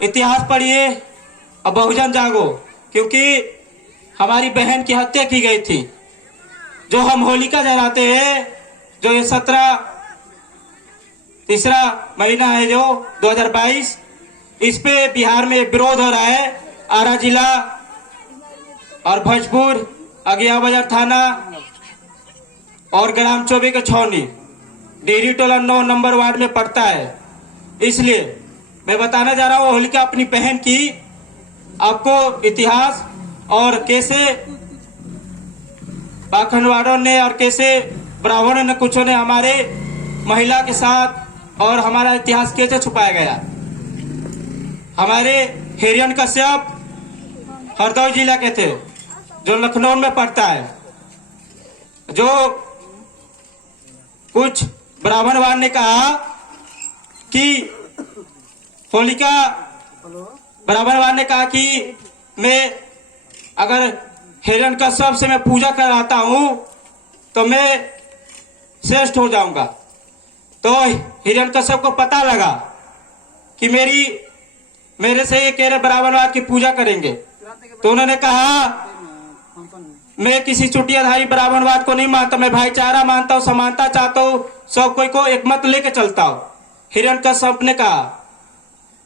इतिहास पढ़िए और बहुजन जागो, क्योंकि हमारी बहन की हत्या की गई थी। जो हम होलिका जलाते हैं, जो ये 3 महीना है जो 2022, इस पे बिहार में विरोध हो रहा है। आरा जिला और भोजपुर अगिया बाजार थाना और ग्राम चौबे के छौनी डेरी टोला 9 नंबर वार्ड में पड़ता है। इसलिए मैं बताना जा रहा हूँ होलिका अपनी बहन की आपको इतिहास और कैसे पाखंडवाड़ों ने और कैसे ब्राह्मणों ने कुछों ने हमारे महिला के साथ और हमारा इतिहास कैसे छुपाया गया। हमारे हिरण्य कश्यप हरदौई जिला के थे, जो लखनऊ में पड़ता है। जो कुछ ब्राह्मणवाद ने कहा कि होलिका, ब्राह्मणवाद ने कहा कि मैं अगर हिरण्य कश्यप से मैं पूजा कराता हूं तो मैं श्रेष्ठ हो जाऊंगा। तो हिरण्य कश्यप को पता लगा कि मेरे से ये कह रहे ब्राह्मणवाद की पूजा करेंगे, तो उन्होंने कहा मैं किसी चुटियाधारी ब्राह्मणवाद को नहीं मानता, मैं भाईचारा मानता हूँ, समानता चाहता हूँ, सब कोई को एक मत लेके चलता हूँ। हिरण्य कश्यप ने कहा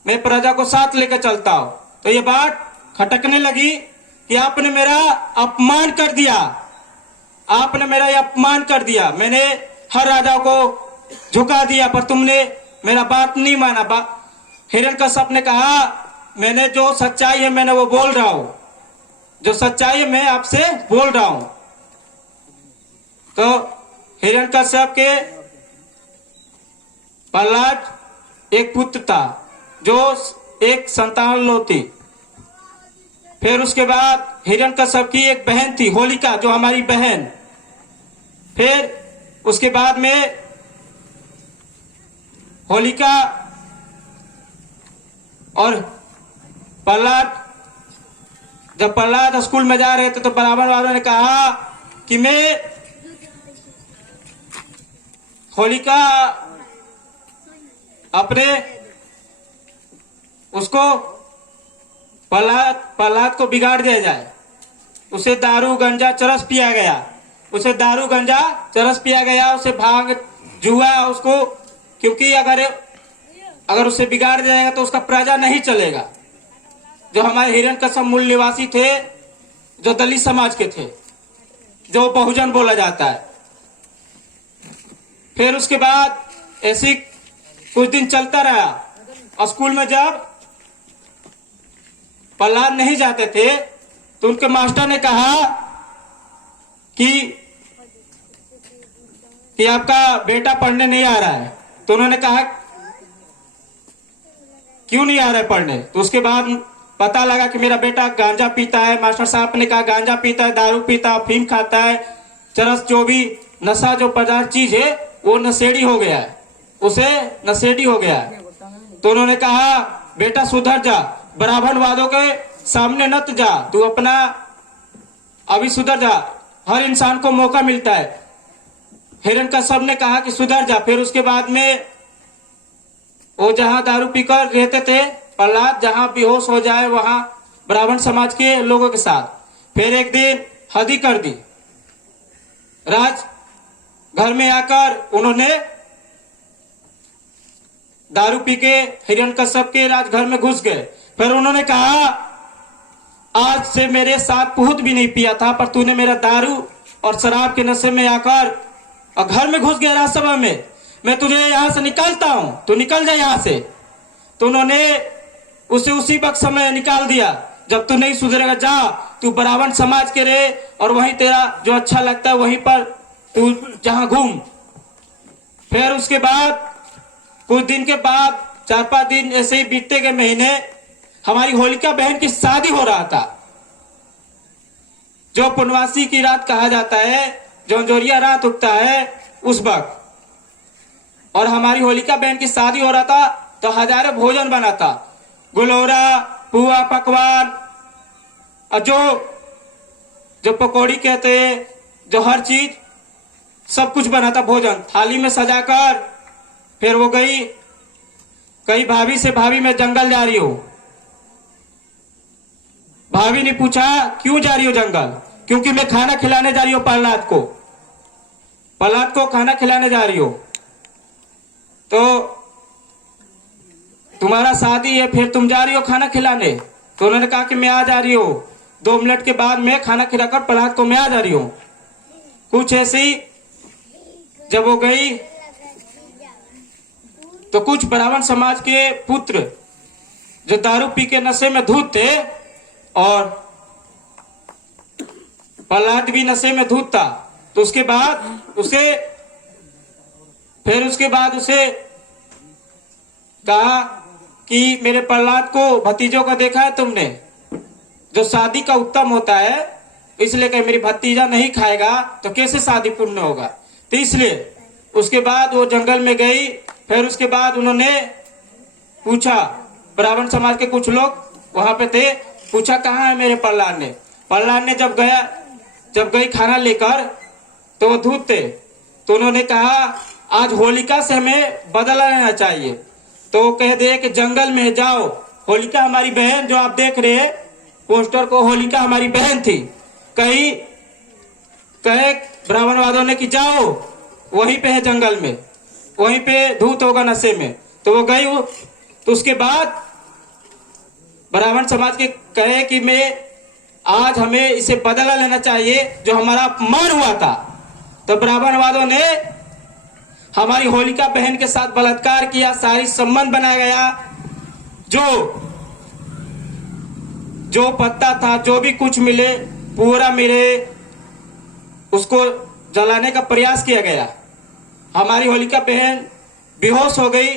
मैं प्रजा को साथ लेकर चलता हूँ। तो ये बात खटकने लगी कि आपने मेरा अपमान कर दिया, आपने मेरा ये अपमान कर दिया। मैंने हर राजा को झुका दिया, पर तुमने मेरा बात नहीं माना। हिरण्यकश्यप ने कहा मैंने जो सच्चाई है मैंने वो बोल रहा हूं, जो सच्चाई है मैं आपसे बोल रहा हूं। तो हिरण्यकश्यप के प्रहलाद एक पुत्र था जो एक संतान लो थी। फिर उसके बाद हिरण्यकश्यप की एक बहन थी होलिका, जो हमारी बहन। फिर उसके बाद में होलिका और प्रहलाद, जब प्रहलाद स्कूल में जा रहे थे तो ब्राह्मण वालों ने कहा कि मैं होलिका अपने उसको प्रहलाद को बिगाड़ दिया जाए। उसे दारू गंजा चरस पिया गया, उसे दारू गंजा चरस पिया गया, उसे भांग जुआ उसको, क्योंकि अगर उसे बिगाड़ दिया जाएगा तो उसका प्रजा नहीं चलेगा। जो हमारे हिरण्यकश्यप मूल निवासी थे, जो दलित समाज के थे, जो बहुजन बोला जाता है। फिर उसके बाद ऐसी कुछ दिन चलता रहा। स्कूल में जब प्रहलाद नहीं जाते थे तो उनके मास्टर ने कहा कि आपका बेटा पढ़ने नहीं आ रहा है। तो उन्होंने कहा क्यों नहीं आ रहा है पढ़ने? तो उसके बाद पता लगा कि मेरा बेटा गांजा पीता है। मास्टर साहब ने कहा गांजा पीता है, दारू पीता है, अफीम खाता है, चरस, जो भी नशा जो पदार्थ चीज है वो नशेड़ी हो गया है, उसे नशेड़ी हो गया है। तो उन्होंने कहा बेटा सुधर जा, ब्राह्मणवादों के सामने नत जा, तू अपना अभी सुधर जा, हर इंसान को मौका मिलता है। हिरण्यकश्यप ने कहा कि सुधर जा। फिर उसके बाद में वो जहां दारू पीकर रहते थे प्रहलाद, जहां बेहोश हो जाए वहां ब्राह्मण समाज के लोगों के साथ। फिर एक दिन हद ही कर दी, राज घर में आकर उन्होंने दारू पी के हिरण्यकश्यप के राज घर में घुस गए। फिर उन्होंने कहा आज से मेरे साथ पूत भी नहीं पिया था, पर तूने मेरा दारू और शराब के नशे में आकर और घर में घुस गया राजसभा में, मैं तुझे यहां से निकालता हूं, तू निकल जा यहां से। तो उन्होंने उसे उसी वक्त समय निकाल दिया, जब तू नहीं सुधरेगा जा, तू ब्राह्मण समाज के रहे और वहीं तेरा जो अच्छा लगता है वहीं पर तू जहां घूम। फिर उसके बाद कुछ दिन के बाद 4-5 दिन ऐसे ही बीतते गए महीने, हमारी होलिका बहन की शादी हो रहा था, जो पुनवासी की रात कहा जाता है, जो जोरिया रात उगता है उस वक्त। और हमारी होलिका बहन की शादी हो रहा था तो हजारों भोजन बना था, गुलौरा, पुआ, पकवान, और जो पकौड़ी कहते हैं, जो हर चीज सब कुछ बना था भोजन थाली में सजाकर। फिर वो गई कहीं भाभी से, भाभी मैं जंगल जा रही हूँ, भाभी ने पूछा क्यों जा रही हो जंगल? क्योंकि मैं खाना खिलाने जा रही हूँ प्रहलाद को, प्रहलाद को खाना खिलाने जा रही हो। तो तुम्हारा शादी है, फिर तुम जा रही हो खाना खिलाने? तो उन्होंने कहा कि मैं आ जा रही हूँ, 2 मिनट के बाद मैं खाना खिलाकर प्रहलाद को मैं आ जा रही हूँ। कुछ ऐसी जब वो गई तो कुछ ब्राह्मण समाज के पुत्र जो दारू पी के नशे में धूत थे और प्रहलाद भी नशे में धूत था, तो उसके बाद उसे कहा कि मेरे प्रहलाद को भतीजों को देखा है तुमने, जो शादी का उत्तम होता है, इसलिए कि मेरी भतीजा नहीं खाएगा तो कैसे शादी पूर्ण होगा। तो इसलिए उसके बाद वो जंगल में गई। फिर उसके बाद उन्होंने पूछा, ब्राह्मण समाज के कुछ लोग वहां पे थे, पूछा कहाँ है मेरे प्रहलाद ने। प्रहलाद ने जब गई खाना लेकर तो वो धूत थे, तो उन्होंने कहा आज होलिका से हमें बदला लेना चाहिए। तो वो कह दे कि जंगल में जाओ, होलिका हमारी बहन, जो आप देख रहे हैं पोस्टर को, होलिका हमारी बहन थी। कहे ब्राह्मणवादों ने कि जाओ वहीं पे है जंगल में, वहीं पे धूत होगा नशे में। तो वो गई। तो उसके बाद ब्राह्मण समाज के कहे कि मैं आज हमें इसे बदला लेना चाहिए जो हमारा अपमान हुआ था। तो ब्राह्मणवादों ने हमारी होलिका बहन के साथ बलात्कार किया, सारी संबंध बनाया गया। जो पत्ता था, जो भी कुछ मिले पूरा मिले, उसको जलाने का प्रयास किया गया। हमारी होलिका बहन बेहोश हो गई।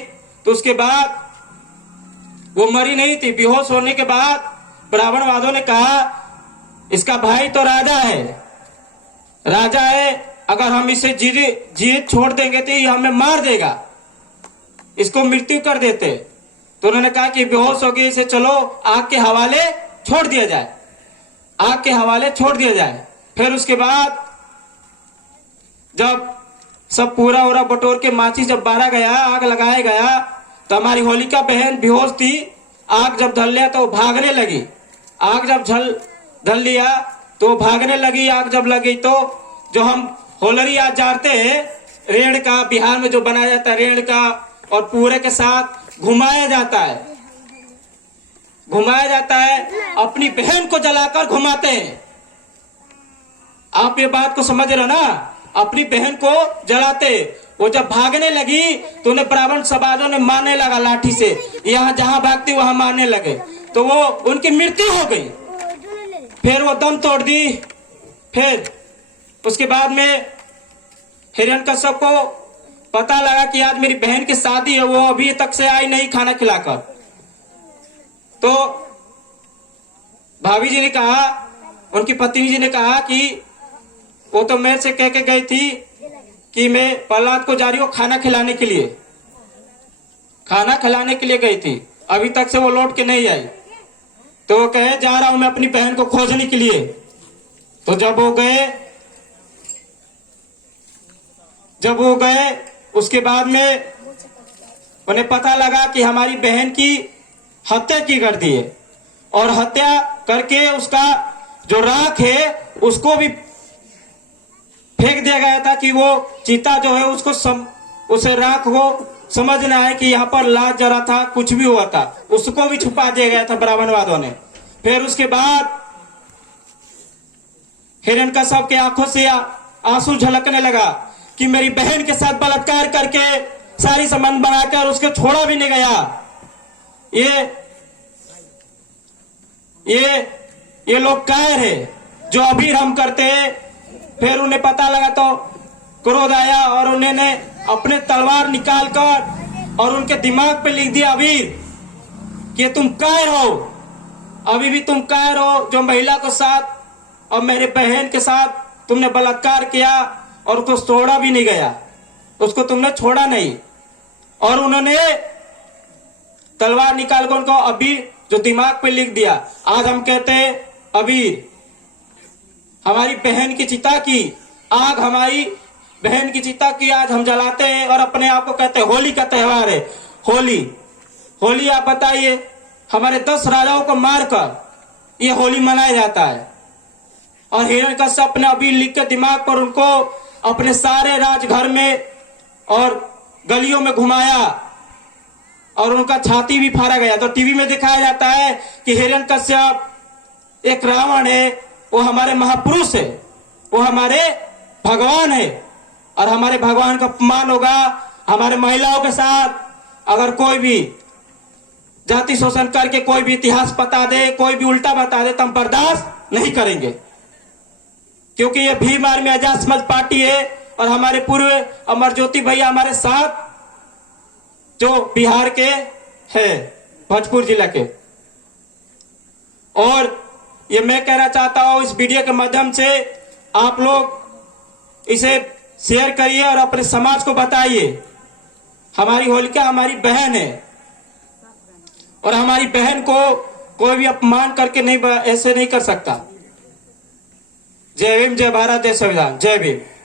तो उसके बाद वो मरी नहीं थी। बेहोश होने के बाद ब्राह्मणवादों ने कहा इसका भाई तो राजा है, अगर हम इसे जीवित छोड़ देंगे तो ये हमें मार देगा, इसको मृत्यु कर देते। तो उन्होंने कहा कि बेहोश हो गई, इसे चलो आग के हवाले छोड़ दिया जाए। फिर उसके बाद जब सब पूरा बटोर के माचिस जब बारा गया, आग लगाया गया, तो हमारी होलिका बहन बेहोश थी। आग जब धर लिया तो भागने लगी। आग जब धर लिया तो भागने लगी। आग जब लगी तो जो हम होलरी आज जानते हैं, रेड़ का, बिहार में जो बनाया जाता है रेड़ का, और पूरे के साथ घुमाया जाता है, अपनी बहन को जलाकर घुमाते हैं। आप ये बात को समझ रहे हो ना, अपनी बहन को जलाते। वो जब भागने लगी तो उन्हें ब्राह्मण समाजों ने मारने लगा लाठी से, यहाँ जहां भागती वहां मारने लगे। तो वो उनकी मृत्यु हो गई। फिर वो दम तोड़ दी। फिर उसके बाद में हिरण्यकश्यप को पता लगा कि आज मेरी बहन की शादी है, वो अभी तक से आई नहीं खाना खिलाकर। तो भाभी जी ने कहा, उनकी पत्नी जी ने कहा कि वो तो मेरे से कह के गई थी कि मैं प्रहलाद को जा रही हूँ खाना खिलाने के लिए गई थी, अभी तक से वो लौट के नहीं आई। तो वो कहे जा रहा हूं मैं अपनी बहन को खोजने के लिए। तो जब वो गए उसके बाद में उन्हें पता लगा कि हमारी बहन की हत्या की कर दी है, और हत्या करके उसका जो राख है उसको भी फेंक दिया गया था कि वो चीता जो है उसे राख को समझ ना आए कि यहाँ पर लाश जरा था, कुछ भी हुआ था, उसको भी छुपा दिया गया था ब्राह्मणवादों ने। फिर उसके बाद हिरण्यकश्यप के आंखों से आंसू झलकने लगा कि मेरी बहन के साथ बलात्कार करके सारी संबंध बनाकर उसको छोड़ा भी नहीं गया। ये लोग कायर है जो अभी हम करते हैं। फिर उन्हें पता लगा तो क्रोध आया और उन्होंने अपने तलवार निकालकर और उनके दिमाग पे लिख दिया अबीर कि तुम कायर हो, अभी भी तुम कायर हो, जो महिला के साथ और मेरे बहन के साथ तुमने बलात्कार किया और उसको छोड़ा भी नहीं गया, उसको तुमने छोड़ा नहीं। और उन्होंने तलवार निकालकर उनको अबीर जो दिमाग पे लिख दिया। आज हम कहते हैं अबीर, हमारी बहन की चिता की आग, हमारी बहन की चिता की आज हम जलाते हैं और अपने आप को कहते हैं होली का त्योहार है। होली आप बताइए, हमारे 10 राजाओं को मारकर ये होली मनाया जाता है। और हिरण्यकश्यप ने अभी लिख के दिमाग पर उनको अपने सारे राजघर में और गलियों में घुमाया और उनका छाती भी फाड़ा गया। तो टीवी में दिखाया जाता है कि हिरण्यकश्यप एक रावण है, वो हमारे महापुरुष है, वो हमारे भगवान है। और हमारे भगवान का अपमान होगा हमारे महिलाओं के साथ। अगर कोई भी जाति शोषण करके कोई भी इतिहास बता दे, कोई भी उल्टा बता दे, तो हम बर्दाश्त नहीं करेंगे, क्योंकि ये भीम आर्मी आजाद समाज पार्टी है। और हमारे पूर्व अमर ज्योति भैया हमारे साथ, जो बिहार के हैं, भोजपुर जिला के। और ये मैं कहना चाहता हूं इस वीडियो के माध्यम से, आप लोग इसे शेयर करिए और अपने समाज को बताइए। हमारी होलिका हमारी बहन है और हमारी बहन को कोई भी अपमान करके नहीं, ऐसे नहीं कर सकता। जय भीम, जय भारत, जय संविधान, जय भीम।